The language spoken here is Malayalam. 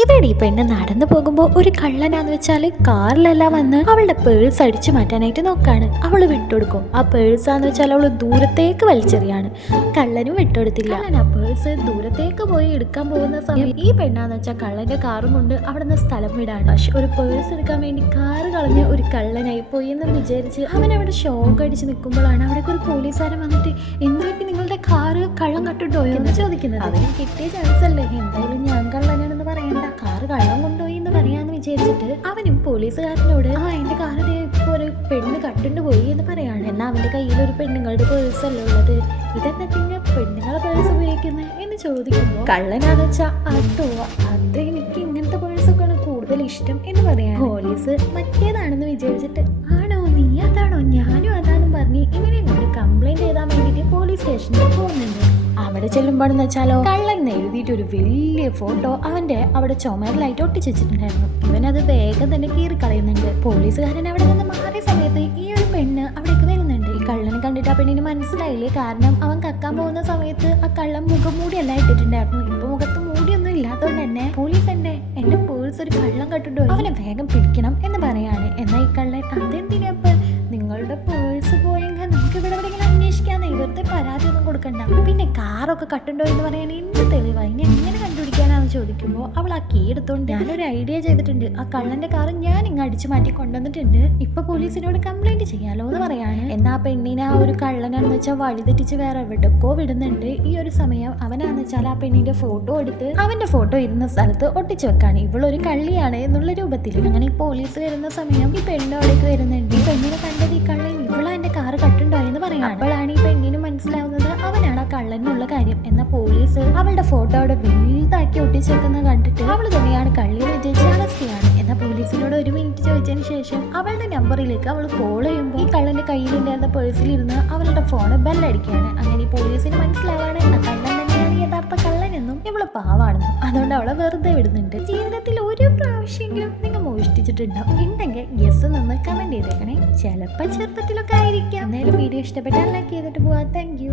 ഇവിടെ ഈ പെണ്ണ് നടന്നു പോകുമ്പോൾ ഒരു കള്ളനാന്ന് വെച്ചാൽ കാറിലെല്ലാം വന്ന് അവളുടെ പേഴ്സ് അടിച്ചു മാറ്റാനായിട്ട് നോക്കാണ്. അവൾ വിട്ടുകൊടുക്കും ആ പേഴ്സാന്ന് വെച്ചാൽ അവൾ ദൂരത്തേക്ക് വലിച്ചെറിയാണ്. കള്ളനും വിട്ടുകൊടുത്തില്ല ആ പേഴ്സ് ദൂരത്തേക്ക് പോയി എടുക്കാൻ പോകുന്ന സമയം ഈ പെണ്ണാന്ന് വെച്ചാൽ കള്ളന്റെ കാറും കൊണ്ട് അവിടെ നിന്ന് സ്ഥലം വിടാണ്. പക്ഷെ ഒരു പേഴ്സ് എടുക്കാൻ വേണ്ടി കാറ് കളഞ്ഞ് ഒരു കള്ളനായി പോയി എന്ന് വിചാരിച്ച് അവൻ അവിടെ ഷോക്ക് അടിച്ച് നിൽക്കുമ്പോഴാണ് അവിടെ ഒരു പോലീസുകാരൻ വന്നിട്ട് എന്തുപറ്റി നിങ്ങളുടെ കാറ് കള്ളം കട്ടിട്ടോ എന്ന് ചോദിക്കുന്നത്. അവന് കിട്ടിയ ചാൻസ് അല്ലേ? എന്തായാലും ഞാൻ കള്ളം കൊണ്ടുപോയി എന്ന് പറയാന്ന് വിചാരിച്ചിട്ട് അവനും പോലീസുകാരനോട് ആ എന്റെ കാറിനെ ഇപ്പൊ ഒരു പെണ്ണ് കട്ടുണ്ട് പോയി എന്ന് പറയാണ്. എന്നാ അവന്റെ കയ്യിൽ ഒരു പെണ്ണുങ്ങളുടെ പേഴ്സ് അല്ല ഉള്ളത്? ഇതെന്നെ പിന്നെ പെണ്ണുങ്ങളെ പേഴ്സ് ഉപയോഗിക്കുന്നത് എന്ന് ചോദിക്കുമ്പോൾ കള്ളനാന്ന് വെച്ചാ അതോ അത് എനിക്ക് ഇങ്ങനത്തെ പേഴ്സൊക്കെയാണ് കൂടുതൽ ഇഷ്ടം എന്ന് പറയാൻ പോലീസ് മറ്റേതാണെന്ന് വിചാരിച്ചിട്ട് ആണോ നീ അതാണോ? ഞാനും അതാണെന്ന് പറഞ്ഞ് ഇങ്ങനെ കംപ്ലൈന്റ് ചെയ്താൽ വേണ്ടിയിട്ട് പോലീസ് സ്റ്റേഷനിൽ പോകുന്നുണ്ട്. അവിടെ ചെല്ലുമ്പോഴെന്ന് വെച്ചാലോ കള്ളെന്ന് എഴുതിയിട്ട് ഒരു വലിയ ഫോട്ടോ അവന്റെ അവിടെ ചുമരിലായിട്ട് ഒട്ടിച്ചിട്ടുണ്ടായിരുന്നു വെച്ചിട്ടുണ്ടായിരുന്നു. ഇവനത് വേഗം തന്നെ കീറി കളയുന്നുണ്ട്. പോലീസുകാരൻ അവിടെ നിന്ന് മാറിയ സമയത്ത് ഈ ഒരു പെണ്ണ് അവിടേക്ക് വരുന്നുണ്ട്. ഈ കള്ളനെ കണ്ടിട്ട് ആ പെണ്ണിന് മനസ്സിലായില്ലേ? കാരണം അവൻ കക്കാൻ പോകുന്ന സമയത്ത് ആ കള്ളൻ മുഖം മൂടിയല്ല ഇട്ടിട്ടുണ്ടായിരുന്നു. ഇപ്പൊ മുഖത്ത് മൂടിയൊന്നും ഇല്ലാത്തതുകൊണ്ട് തന്നെ പോലീസ് എന്നെ എന്റെ പേഴ്സ് ഒരു കള്ളം കട്ടിട്ടു അവനെ വേഗം പിടിക്കണം എന്ന് പറയാണ്. എന്നാൽ ഈ കള്ളൻ അതെന്തിനാ കൊടുക്കണ്ട. പിന്നെ കാറൊക്കെ കട്ടുണ്ടോ എന്ന് പറയാൻ എന്ത് തെളിവായി ഇനി എങ്ങനെ കണ്ടുപിടിക്കാനാണെന്ന് ചോദിക്കുമ്പോൾ അവൾ ആ കീ എടുത്തോണ്ട് ഞാനൊരു ഐഡിയ ചെയ്തിട്ടുണ്ട്. ആ കള്ളന്റെ കാറ് ഞാൻ ഇങ്ങ് അടിച്ചു മാറ്റി കൊണ്ടുവന്നിട്ടുണ്ട്. ഇപ്പൊ പോലീസിനോട് കംപ്ലൈന്റ് ചെയ്യാലോ എന്ന് പറയാണ്. എന്നാ പെണ്ണിനെ ആ ഒരു കള്ളനാണെന്ന് വെച്ചാൽ വഴി തെറ്റിച്ച് വേറെ എവിടെക്കോ വിടുന്നുണ്ട്. ഈ ഒരു സമയം അവനാന്ന് വെച്ചാൽ ആ പെണ്ണിന്റെ ഫോട്ടോ എടുത്ത് അവന്റെ ഫോട്ടോ ഇരുന്ന സ്ഥലത്ത് ഒട്ടിച്ചു വെക്കാണ്. ഇവളൊരു കള്ളിയാണ് എന്നുള്ള രൂപത്തിൽ. അങ്ങനെ ഈ പോലീസ് വരുന്ന സമയം ഈ പെണ്ണ് വരുന്നുണ്ട്. ഈ പെണ്ണിനെ കണ്ടത് ഈ കള്ളൻ ഇവളാ എന്റെ കാറ് കട്ടുണ്ടോ എന്ന് പറയാണ്. കാര്യം എന്ന പോലീസ് അവളുടെ ഫോട്ടോ അവിടെ വലുതാക്കി ഒട്ടിച്ചേക്കുന്നത് കണ്ടിട്ട് അവൾ തന്നെയാണ് കള്ളി വിജയിച്ച് എന്ന പോലീസിനോട് ഒരു മിനിറ്റ് ചോദിച്ചതിന് ശേഷം അവളുടെ നമ്പറിലേക്ക് അവൾ കോൾ ചെയ്യുമ്പോൾ ഈ കള്ളന്റെ കയ്യിലുണ്ടായിരുന്ന പേഴ്സിലിരുന്ന് അവളുടെ ഫോണ് ബെല്ലടിക്കുകയാണ്. അങ്ങനെ പോലീസിന് മനസ്സിലാവാണ് ആ കള്ളൻ തന്നെയാണ് യഥാർത്ഥ കള്ളനെന്നും ഇവൾ പാവാണെന്നും. അതുകൊണ്ട് അവളെ വെറുതെ വിടുന്നുണ്ട്. ജീവിതത്തിൽ ഒരു പ്രാവശ്യമെങ്കിലും നിങ്ങൾ മോഷ്ടിച്ചിട്ടുണ്ടാവും. ഉണ്ടെങ്കിൽ യെസ് നിന്ന് കമന്റ് ചെയ്തേക്കണേ. ചിലപ്പോൾ ചെറുപ്പത്തിലൊക്കെ ആയിരിക്കാം. എന്തായാലും വീഡിയോ ഇഷ്ടപ്പെട്ടാൽ ലൈക്ക് ചെയ്തിട്ട് പോവാ. താങ്ക്